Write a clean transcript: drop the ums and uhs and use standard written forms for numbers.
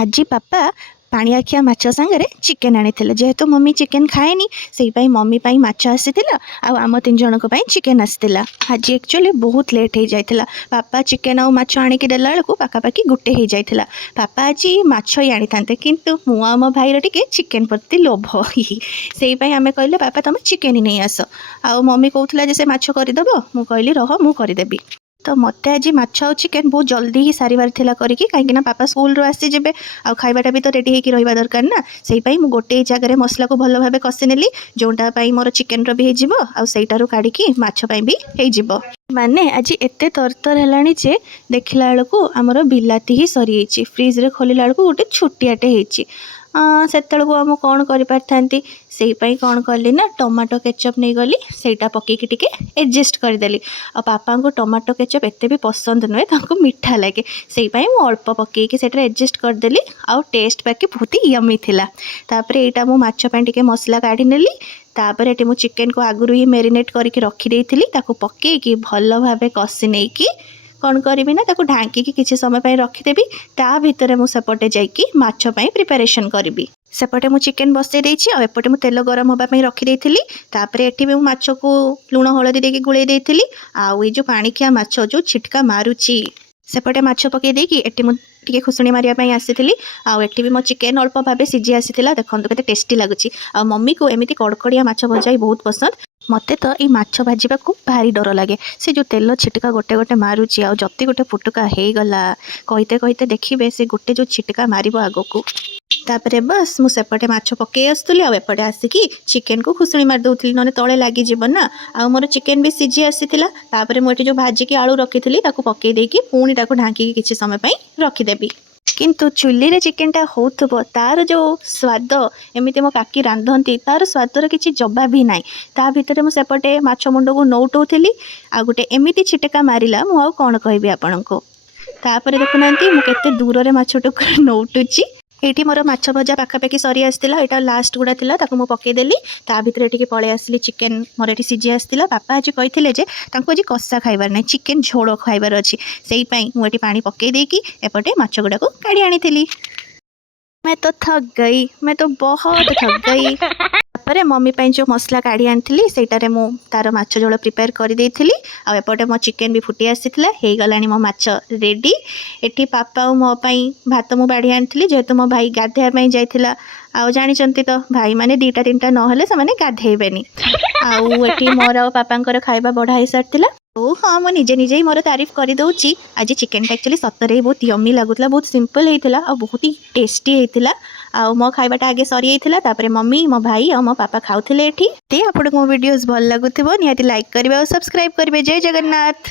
ଆଜି ବାପା ପାଣିଆଖିଆ ମାଛ ସାଙ୍ଗରେ ଚିକେନ୍ ଆଣିଥିଲେ। ଯେହେତୁ ମମ୍ମି ଚିକେନ୍ ଖାଏନି, ସେଇପାଇଁ ମମ୍ମି ପାଇଁ ମାଛ ଆସିଥିଲା ଆଉ ଆମ 3 ଜଣଙ୍କ ପାଇଁ ଚିକେନ୍ ଆସିଥିଲା। ଆଜି ଆକ୍ଚୁଆଲି ବହୁତ ଲେଟ୍ ହେଇଯାଇଥିଲା। ବାପା ଚିକେନ୍ ଆଉ ମାଛ ଆଣିକି ଦେଲା ବେଳକୁ ପାଖାପାଖି 1 ହେଇଯାଇଥିଲା। ବାପା ଆଜି ମାଛ ହିଁ ଆଣିଥାନ୍ତେ, କିନ୍ତୁ ମୁଁ ଆଉ ମୋ ଭାଇର ଟିକେ ଚିକେନ୍ ପ୍ରତି ଲୋଭ। ସେଇପାଇଁ ଆମେ କହିଲେ ବାପା ତମେ ଚିକେନ୍ ନେଇ ଆସ। ଆଉ ମମ୍ମି କହୁଥିଲା ଯେ ସେ ମାଛ କରିଦେବ, ମୁଁ କହିଲି ରହ ମୁଁ କରିଦେବି। ତ ମୋତେ ଆଜି ମାଛ ଆଉ ଚିକେନ୍ ବହୁତ ଜଲ୍ଦି ହିଁ ସାରିବାର ଥିଲା କରିକି, କାହିଁକିନା ବାପା ସ୍କୁଲରୁ ଆସିଯିବେ ଆଉ ଖାଇବାଟା ବି ତ ରେଡ଼ି ହେଇକି ରହିବା ଦରକାର ନା। ସେଇପାଇଁ ମୁଁ ଗୋଟେ ଜାଗାରେ ମସଲାକୁ ଭଲ ଭାବେ କଷି ନେଲି, ଯେଉଁଟା ପାଇଁ ମୋର ଚିକେନ୍ର ବି ହେଇଯିବ ଆଉ ସେଇଟାରୁ କାଢ଼ିକି ମାଛ ପାଇଁ ବି ହେଇଯିବ। ମାନେ ଆଜି ଏତେ ତରତର ହେଲାଣି ଯେ ଦେଖିଲା ବେଳକୁ ଆମର ବିଲାତି ହିଁ ସରିଯାଇଛି। ଫ୍ରିଜ୍ରେ ଖୋଲିଲା ବେଳକୁ ଗୋଟେ ଛୋଟିଆଟେ ହେଇଛି। ସେତେବେଳକୁ ଆଉ ମୁଁ କ'ଣ କରିପାରିଥାନ୍ତି, ସେଇପାଇଁ କ'ଣ କଲି ନା ଟମାଟୋ କେଚପ୍ ନେଇଗଲି, ସେଇଟା ପକେଇକି ଟିକେ ଆଡ଼ଜଷ୍ଟ କରିଦେଲି। ଆଉ ବାପାଙ୍କୁ ଟମାଟୋ କେଚପ୍ ଏତେ ବି ପସନ୍ଦ ନୁହେଁ, ତାଙ୍କୁ ମିଠା ଲାଗେ। ସେଇପାଇଁ ମୁଁ ଅଳ୍ପ ପକେଇକି ସେଇଟାରେ ଆଡ଼ଜଷ୍ଟ କରିଦେଲି, ଆଉ ଟେଷ୍ଟ ବାକି ବହୁତ ୟମି ଥିଲା। ତାପରେ ଏଇଟା ମୁଁ ମାଛ ପାଇଁ ଟିକେ ମସଲା କାଢ଼ି ନେଲି। ତାପରେ ଏଠି ମୁଁ ଚିକେନ୍କୁ ଆଗରୁ ହିଁ ମ୍ୟାରିନେଟ୍ କରିକି ରଖିଦେଇଥିଲି, ତାକୁ ପକେଇକି ଭଲ ଭାବେ କଷି ନେଇକି କ'ଣ କରିବି ନା ତାକୁ ଢାଙ୍କିକି କିଛି ସମୟ ପାଇଁ ରଖିଦେବି। ତା ଭିତରେ ମୁଁ ସେପଟେ ଯାଇକି ମାଛ ପାଇଁ ପ୍ରିପାରେସନ୍ କରିବି। ସେପଟେ ମୁଁ ଚିକେନ୍ ବସେଇ ଦେଇଛି, ଆଉ ଏପଟେ ମୁଁ ତେଲ ଗରମ ହେବା ପାଇଁ ରଖିଦେଇଥିଲି। ତାପରେ ଏଠି ବି ମୁଁ ମାଛକୁ ଲୁଣ ହଳଦୀ ଦେଇକି ଗୋଳେଇ ଦେଇଥିଲି। ଆଉ ଏଇ ଯେଉଁ ପାଣିଖିଆ ମାଛ ଯେଉଁ ଛିଟକା ମାରୁଛି, ସେପଟେ ମାଛ ପକେଇ ଦେଇକି ଏଠି ମୁଁ ଟିକେ ଖୁସୁଣି ମାରିବା ପାଇଁ ଆସିଥିଲି। ଆଉ ଏଠି ବି ମୋ ଚିକେନ୍ ଅଳ୍ପ ଭାବେ ସିଝି ଆସିଥିଲା। ଦେଖନ୍ତୁ କେତେ ଟେଷ୍ଟି ଲାଗୁଛି। ଆଉ ମମ୍ମିକୁ ଏମିତି କଡ଼କଡ଼ିଆ ମାଛ ଭଜା ହିଁ ବହୁତ ପସନ୍ଦ। ମୋତେ ତ ଏଇ ମାଛ ଭାଜିବାକୁ ଭାରି ଡର ଲାଗେ। ସେ ଯେଉଁ ତେଲ ଛିଟକା ଗୋଟେ ଗୋଟେ ମାରୁଛି, ଆଉ ଯଦି ଗୋଟେ ଫୁଟୁକା ହେଇଗଲା, କହିତେ କହିତେ ଦେଖିବେ ସେ ଗୋଟେ ଯେଉଁ ଛିଟକା ମାରିବ ଆଗକୁ। ତାପରେ ବସ୍ ମୁଁ ସେପଟେ ମାଛ ପକେଇ ଆସୁଥିଲି, ଆଉ ଏପଟେ ଆସିକି ଚିକେନ୍କୁ ଖୁସୁଣି ମାରି ଦେଉଥିଲି, ନହେଲେ ତଳେ ଲାଗିଯିବ ନା। ଆଉ ମୋର ଚିକେନ୍ ବି ସିଝି ଆସିଥିଲା। ତାପରେ ମୁଁ ଏଠି ଯେଉଁ ଭାଜିକି ଆଳୁ ରଖିଥିଲି ତାକୁ ପକେଇ ଦେଇକି ପୁଣି ତାକୁ ଢାଙ୍କିକି କିଛି ସମୟ ପାଇଁ ରଖିଦେବି। କିନ୍ତୁ ଚୁଲିରେ ଚିକେନ୍ଟା ହେଉଥିବ, ତା'ର ଯେଉଁ ସ୍ୱାଦ, ଏମିତି ମୋ କାକି ରାନ୍ଧନ୍ତି, ତା'ର ସ୍ୱାଦର କିଛି ଜବାବ ହିଁ ନାହିଁ। ତା ଭିତରେ ମୁଁ ସେପଟେ ମାଛ ମୁଣ୍ଡକୁ ନଉଟଉଥିଲି, ଆଉ ଗୋଟେ ଏମିତି ଛିଟକା ମାରିଲା, ମୁଁ ଆଉ କ'ଣ କହିବି ଆପଣଙ୍କୁ। ତାପରେ ଦେଖୁନାହାନ୍ତି ମୁଁ କେତେ ଦୂରରେ ମାଛଟାକୁ ନଉଟୁଛି। ଏଇଠି ମୋର ମାଛ ଭଜା ପାଖାପାଖି ସରି ଆସିଥିଲା। ଏଇଟା ଲାଷ୍ଟ ଗୁଡ଼ା ଥିଲା, ତାକୁ ମୁଁ ପକେଇଦେଲି। ତା ଭିତରେ ଟିକେ ପଳେଇ ଆସିଲି, ଚିକେନ୍ ମୋର ଏଠି ସିଝି ଆସିଥିଲା। ବାପା ଆଜି କହିଥିଲେ ଯେ ତାଙ୍କୁ ଆଜି କଷା ଖାଇବାର ନାହିଁ, ଚିକେନ୍ ଝୋଳ ଖାଇବାର ଅଛି। ସେଇପାଇଁ ମୁଁ ଏଠି ପାଣି ପକେଇ ଦେଇକି ଏପଟେ ମାଛ ଗୁଡ଼ାକୁ କାଢ଼ି ଆଣିଥିଲି। मैं तो थक गई, मैं तो बहुत थक गई। ତାପରେ ମମ୍ମି ପାଇଁ ଯେଉଁ ମସଲା କାଢ଼ି ଆଣିଥିଲି ସେଇଟାରେ ମୁଁ ତା'ର ମାଛ ଝୋଳ ପ୍ରିପେୟାର କରିଦେଇଥିଲି। ଆଉ ଏପଟେ ମୋ ଚିକେନ୍ ବି ଫୁଟି ଆସିଥିଲା, ହେଇଗଲାଣି ମୋ ମାଛ ରେଡ଼ି। ଏଠି ପାପା ଆଉ ମୋ ପାଇଁ ଭାତ ମୁଁ ବାଢ଼ି ଆଣିଥିଲି, ଯେହେତୁ ମୋ ଭାଇ ଗାଧୋଇବା ପାଇଁ ଯାଇଥିଲା। ଆଉ ଜାଣିଛନ୍ତି ତ ଭାଇମାନେ 2ଟା 3ଟା ନହେଲେ ସେମାନେ ଗାଧେଇବେନି। ଆଉ ଏଠି ମୋର ଆଉ ପାପାଙ୍କର ଖାଇବା ବଢ଼ା ହେଇସାରିଥିଲା। ଓ ହଁ, ମୁଁ ନିଜେ ହିଁ ମୋର ତାରିଫ କରିଦେଉଛି। ଆଜି ଚିକେନ୍ଟା ଆକ୍ଚୁଆଲି ସତରେ ହିଁ ବହୁତ ୟମି ଲାଗୁଥିଲା, ବହୁତ ସିମ୍ପଲ୍ ହେଇଥିଲା ଆଉ ବହୁତ ହି ଟେଷ୍ଟି ହେଇଥିଲା। ଆଉ ମୋ ଖାଇବାଟା ଆଗେ ସରିଯାଇଥିଲା, ତାପରେ ମମ୍ମି, ମୋ ଭାଇ ଆଉ ମୋ ପାପା ଖାଉଥିଲେ ଏଠି। ଆପଣଙ୍କୁ ମୋ ଭିଡ଼ିଓସ୍ ଭଲ ଲାଗୁଥିବ ନିହାତି ଲାଇକ୍ କରିବେ ଆଉ ସବସ୍କ୍ରାଇବ୍ କରିବେ। ଜୟ ଜଗନ୍ନାଥ।